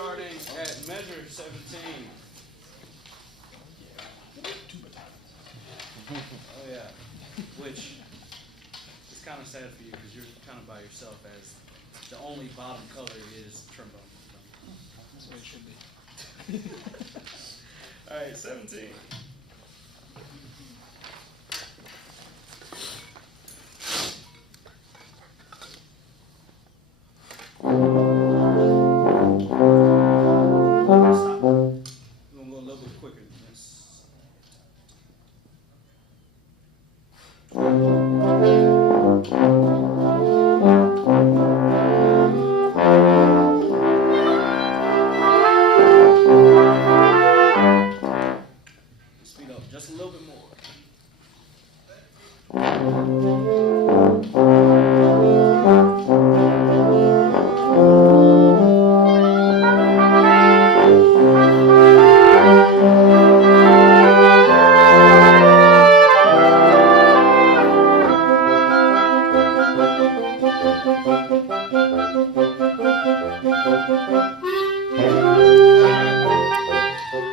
starting at measure 17. Oh yeah, which is kind of sad for you because you're kind of by yourself as the only bottom color is trombone. That's the way it should be. All right, 17. Stop. We're gonna go a little bit quicker than this. Speed up just a little bit more.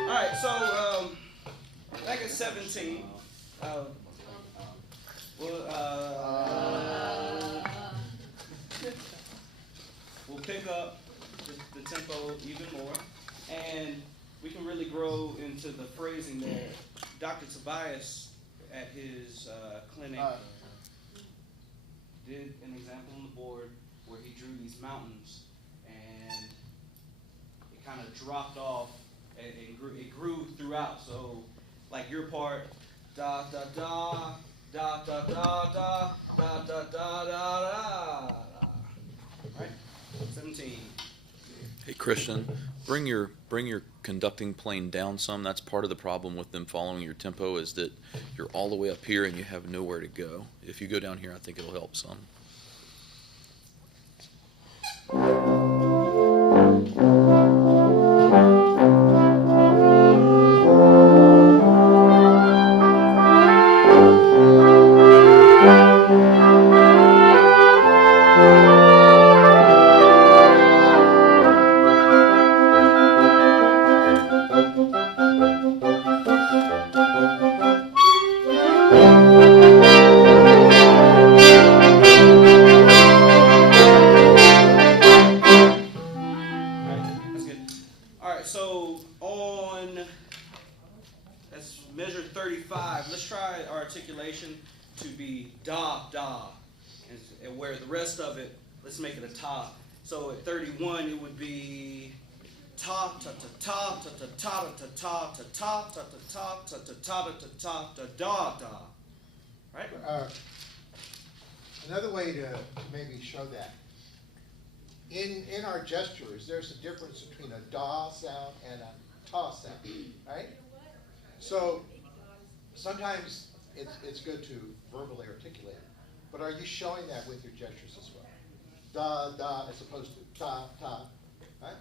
Alright, so back at 17, we'll pick up the tempo even more, and we can really grow into the phrasing there. Dr. Tobias at his clinic did an example on the board where he drew these mountains, and it kind of dropped off and it grew throughout. So like your part, da da da da da da da da da da da. Right? 17. Hey Christian, bring your conducting plane down some. That's part of the problem with them following your tempo is that you're all the way up here and you have nowhere to go. If you go down here, I think it'll help some. Measure 35. Let's try our articulation to be da, da, and where the rest of it, let's make it a ta. So at 31, it would be ta, ta, ta, ta, ta, ta, ta, ta, ta, ta, ta, ta, ta, ta, ta, ta, ta, ta, ta, da, da. Right? Another way to maybe show that, in our gestures, there's a difference between a da sound and a ta sound, right? So sometimes it's good to verbally articulate it, but are you showing that with your gestures as well? Da, da, as opposed to ta, ta, right?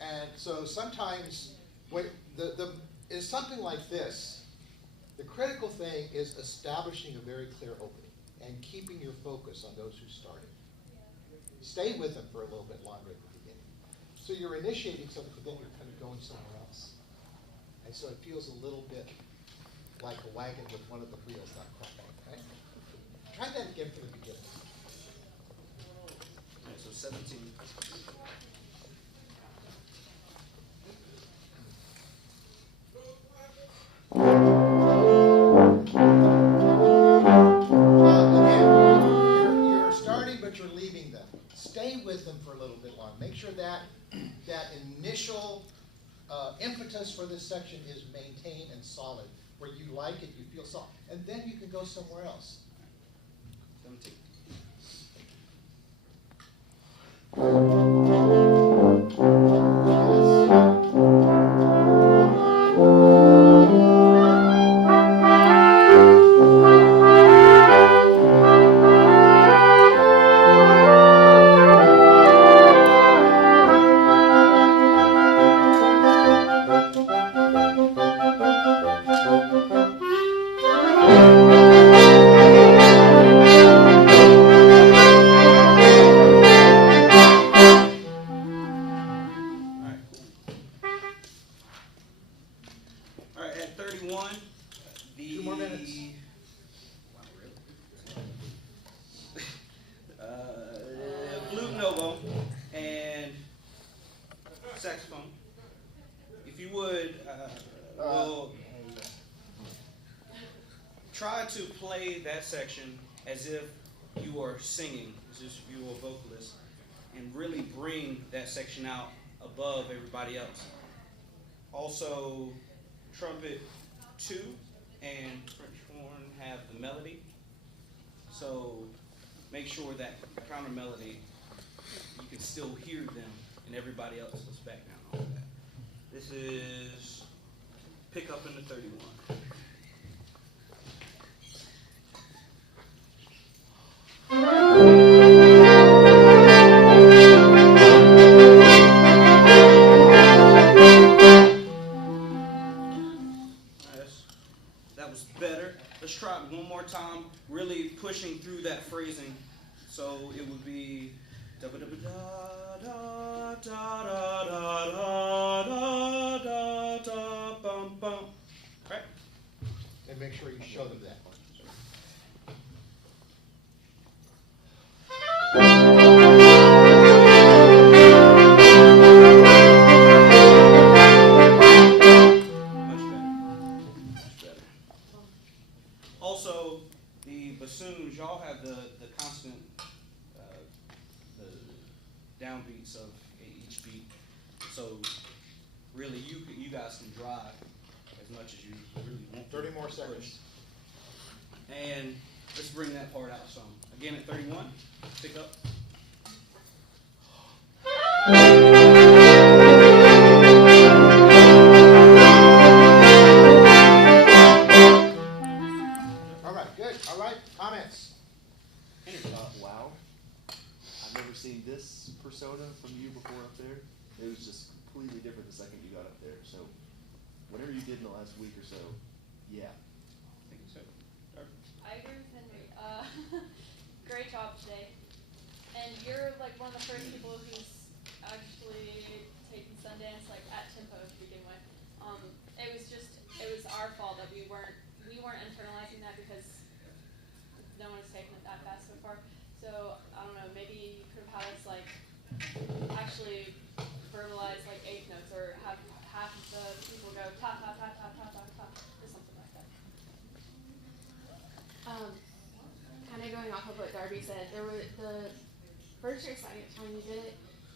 And so sometimes when in something like this, the critical thing is establishing a very clear opening and keeping your focus on those who started. Stay with them for a little bit longer at the beginning. So you're initiating something, but then you're kind of going somewhere else. And so it feels a little bit like a wagon with one of the wheels not quite, okay? Try that again from the beginning. Okay, so 17. Again, you're starting, but you're leaving them. Stay with them for a little bit longer. Make sure that initial impetus for this section is maintained and solid, where you like it, you feel solid, and then you can go somewhere else. 17. trombone, and saxophone. If you would, we'll try to play that section as if you are singing, as if you are a vocalist, and really bring that section out above everybody else. Also, trumpet 2 and French horn have the melody, so make sure that counter melody, you can still hear them in everybody else's background. All of that. This is pick up in the 31. That was better. Let's try it one more time, really pushing through that phrasing. So it would be da da da da da da da da da bum bum. Right? And make sure you show them that. Also, the bassoons, y'all have the constant the downbeats of each beat. So really, you guys can drive as much as you really want. 30 more seconds. And let's bring that part out some. Again at 31, pick up. All right, comments? Wow. I've never seen this persona from you before up there. It was just completely different the second you got up there. So whatever you did in the last week or so, yeah. Thank you, sir. I agree with Henry. Great job today. And you're like one of the first people who's actually taken Sundance like at tempo to begin with. It was our fault that we weren't internalizing that because no one has taken it that fast so far. So I don't know, maybe you could have had us like actually verbalize like 8 notes or have half of the people go ta ta ta ta ta ta ta or something like that. Kind of going off of what Darby said, there were the first or second time you did it,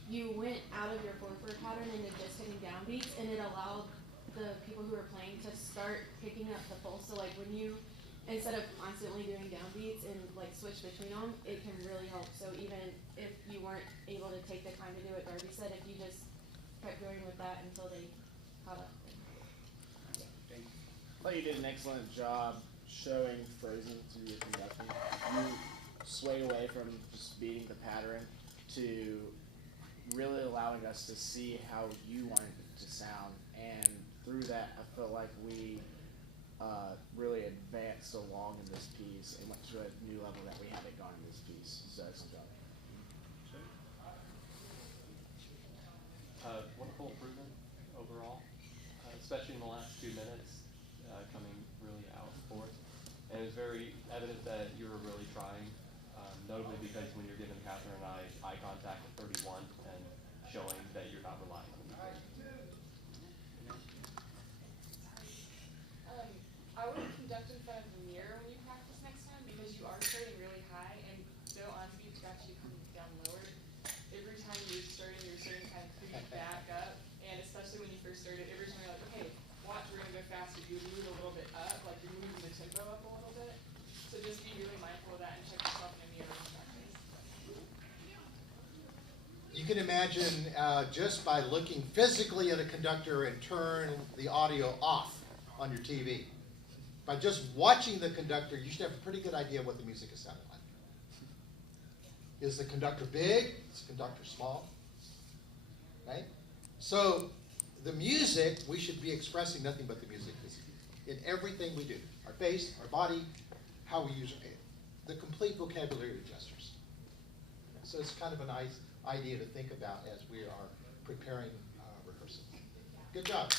you went out of your 4/4 pattern into just hitting downbeats, and it allowed the people who were playing to start picking up the pulse. So like when you, instead of constantly doing downbeats and like switch between them, it can really help. So even if you weren't able to take the time to do what Darby said, if you just kept going with that until they caught up. I thought you did an excellent job showing phrasing through your conducting. You swayed away from just beating the pattern to really allowing us to see how you wanted it to sound, and through that I felt like we really advanced along in this piece and went to a new level that we haven't gone in this piece. So excellent job. Wonderful improvement overall, especially in the last 2 minutes, coming really out and forth. And it was very evident that you were really trying, notably because when you're giving Catherine and I eye contact at 31 and showing that you're not relying on me. I would conduct in front of the mirror when you practice next time because you are starting really high and so on beat to actually come down lower. Every time you're starting kind of creep back up, and especially when you first started, every time you're like, okay, watch, we're gonna go faster. You move a little bit up, like you're moving the tempo up a little bit. So just be really mindful of that and check yourself in the mirror when you practice. You can imagine just by looking physically at a conductor and turn the audio off on your TV. By just watching the conductor, you should have a pretty good idea what the music is sounding like. Is the conductor big? Is the conductor small? Right? So the music, we should be expressing nothing but the music in everything we do. Our face, our body, how we use it. The complete vocabulary of gestures. So it's kind of a nice idea to think about as we are preparing rehearsal. Good job.